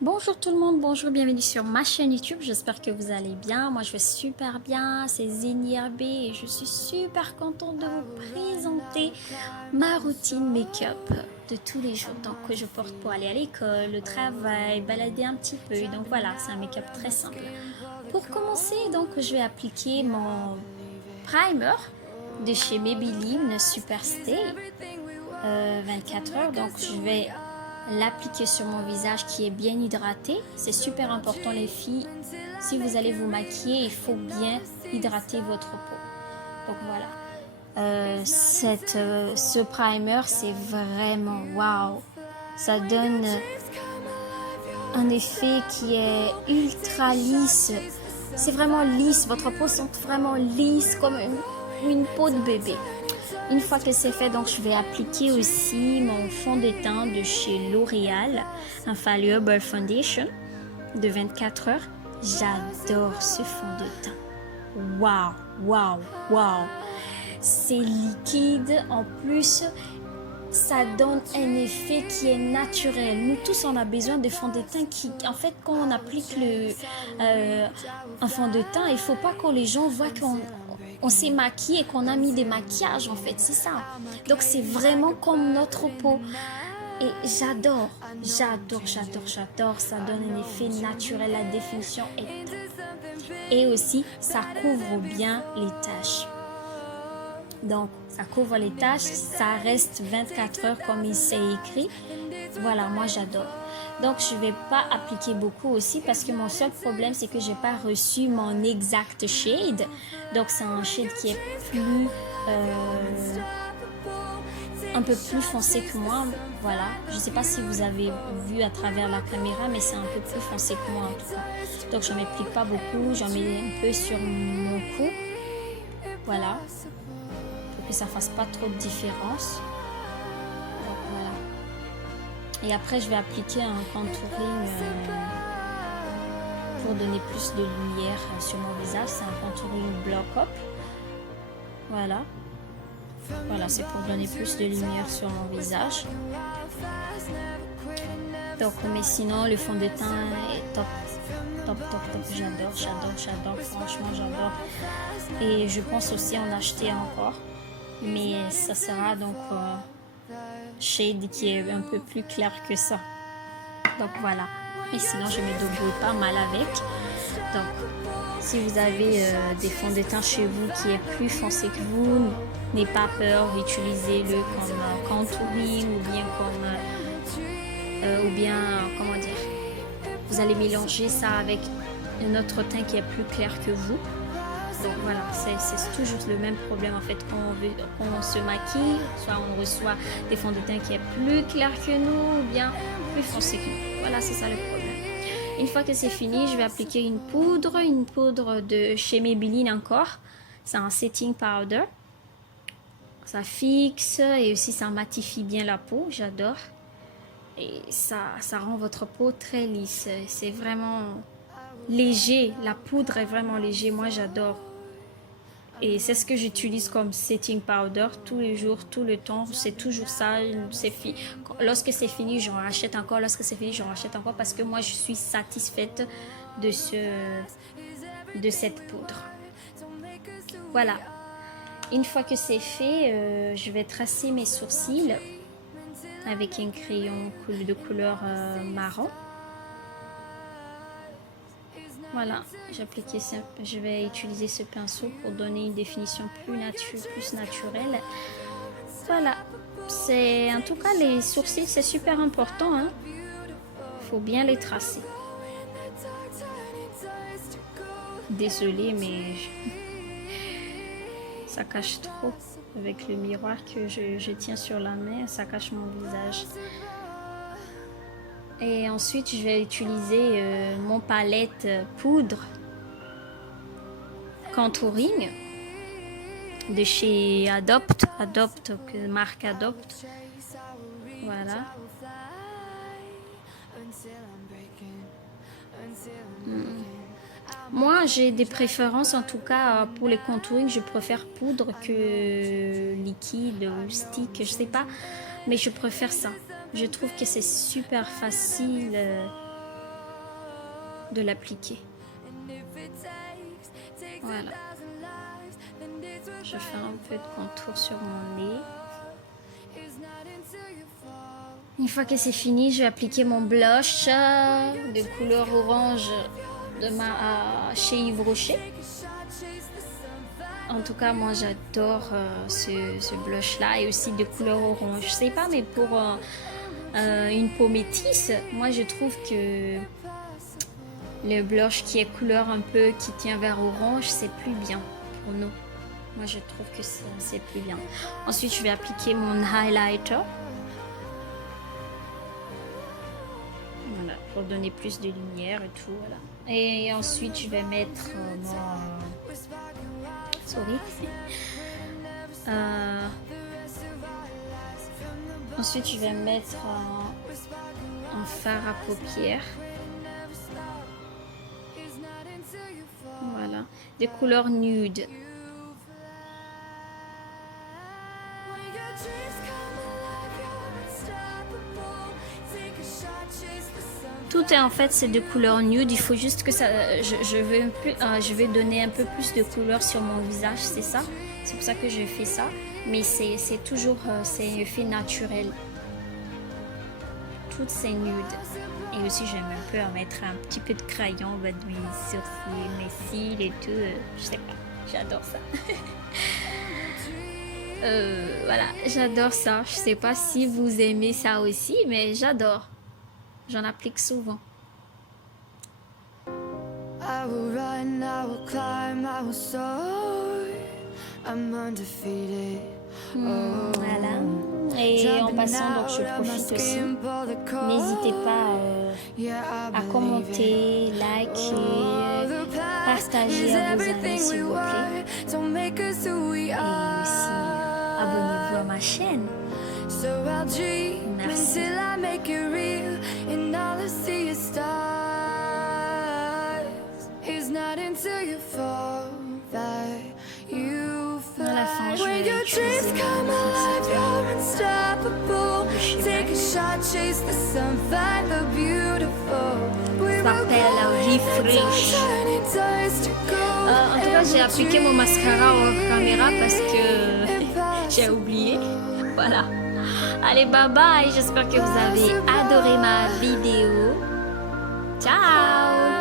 Bonjour tout le monde, bonjour, bienvenue sur ma chaîne YouTube. J'espère que vous allez bien. Moi, je vais super bien. C'est Zéniabe et je suis super contente de vous présenter ma routine make-up de tous les jours. Donc, que je porte pour aller à l'école, le travail, balader un petit peu. Donc voilà, c'est un make-up très simple. Pour commencer, donc, je vais appliquer mon primer de chez Maybelline Super Stay 24 heures. Donc, je vais l'appliquer sur mon visage qui est bien hydraté. C'est super important les filles. Si vous allez vous maquiller, il faut bien hydrater votre peau. Donc voilà. Ce primer, c'est vraiment waouh. Ça donne un effet qui est ultra lisse. C'est vraiment lisse. Votre peau sent vraiment lisse comme une peau de bébé. Une fois que c'est fait, donc je vais appliquer aussi mon fond de teint de chez L'Oréal, Infallible Foundation de 24 heures. J'adore ce fond de teint. Waouh, waouh, waouh. C'est liquide. En plus, ça donne un effet qui est naturel. Nous tous, on a besoin de fond de teint qui, en fait, quand on applique un fond de teint, il faut pas que les gens voient qu'on s'est maquillé, qu'on a mis des maquillages, en fait, c'est ça. Donc, c'est vraiment comme notre peau. Et j'adore, j'adore, j'adore, j'adore. Ça donne un effet naturel, la définition est top. Et aussi, ça couvre bien les taches. Donc, ça couvre les taches, ça reste 24 heures comme il s'est écrit. Voilà, moi j'adore. Donc, je ne vais pas appliquer beaucoup aussi parce que mon seul problème, c'est que je n'ai pas reçu mon exact shade. Donc, c'est un shade qui est un peu plus foncé que moi. Voilà, je ne sais pas si vous avez vu à travers la caméra, mais c'est un peu plus foncé que moi en tout cas. Donc, je n'en m'applique pas beaucoup, j'en mets un peu sur mon cou. Voilà, pour que ça fasse pas trop de différence. Donc, voilà. Et après, je vais appliquer un contouring pour donner plus de lumière sur mon visage. C'est un contouring block up. Voilà. Voilà, c'est pour donner plus de lumière sur mon visage. Donc, mais sinon, le fond de teint est top. Top, top, top. J'adore, j'adore, j'adore. Franchement, j'adore. Et je pense aussi en acheter encore. Mais ça sera donc shade qui est un peu plus clair que ça. Donc voilà. Et sinon, je me débrouille pas mal avec. Donc, si vous avez des fonds de teint chez vous qui est plus foncé que vous, n'ayez pas peur, utilisez-le comme contouring ou bien, comment dire, vous allez mélanger ça avec un autre teint qui est plus clair que vous. Donc voilà, c'est toujours le même problème en fait quand on se maquille, soit on reçoit des fonds de teint qui est plus clair que nous ou bien plus foncé que nous. Voilà, c'est ça le problème. Une fois que c'est fini, je vais appliquer une poudre de chez Maybelline encore. C'est un setting powder. Ça fixe et aussi ça matifie bien la peau, j'adore. Et ça rend votre peau très lisse. C'est vraiment léger, la poudre est vraiment léger, moi j'adore. Et c'est ce que j'utilise comme setting powder tous les jours, tout le temps. C'est toujours ça. Lorsque c'est fini, j'en rachète encore. Lorsque c'est fini, j'en rachète encore parce que moi, je suis satisfaite de, de cette poudre. Voilà. Une fois que c'est fait, je vais tracer mes sourcils avec un crayon de couleur marron. Voilà, je vais utiliser ce pinceau pour donner une définition plus naturelle. Voilà, en tout cas les sourcils c'est super important, hein. Faut bien les tracer. Désolée, mais ça cache trop avec le miroir que je tiens sur la main, ça cache mon visage. Et ensuite, je vais utiliser mon palette poudre contouring de chez Adopt, marque Adopt. Voilà. Moi, j'ai des préférences, en tout cas, pour les contouring, je préfère poudre que liquide ou stick, je sais pas, mais je préfère ça. Je trouve que c'est super facile de l'appliquer. Voilà. Je fais un peu de contour sur mon nez. Une fois que c'est fini, je vais appliquer mon blush de couleur orange chez Yves Rocher. En tout cas, moi j'adore ce blush-là et aussi de couleur orange. Je sais pas, mais pour une peau métisse, moi je trouve que le blush qui est couleur un peu qui tient vers orange, c'est plus bien pour nous. Moi je trouve que c'est plus bien. Ensuite, je vais appliquer mon highlighter. Voilà, pour donner plus de lumière et tout, voilà. Et ensuite, je vais mettre ensuite, je vais mettre un fard à paupières. Voilà, de couleur nude. Tout est en fait c'est de couleur nude. Il faut juste que ça. Je vais donner un peu plus de couleur sur mon visage, c'est ça. C'est pour ça que je fais ça. Mais c'est toujours c'est un effet naturel. Tout c'est nude. Et aussi j'aime un peu en mettre un petit peu de crayon au bas de mes sourcils, mes cils et tout. Je sais pas. J'adore ça. Voilà, j'adore ça. Je sais pas si vous aimez ça aussi, mais j'adore. J'en applique souvent. I will run, I will climb, I will soar. I'm undefeated. Voilà. Et en passant, donc je profite aussi. N'hésitez pas à commenter, liker, partager à vos amis s'il vous plaît. Et aussi, abonnez-vous à ma chaîne. Merci. À la fin, je vais utiliser ça s'appelle Refresh. En tout cas, j'ai appliqué mon mascara hors caméra parce que j'ai oublié. Voilà. Allez, bye bye. J'espère que vous avez adoré ma vidéo. Ciao.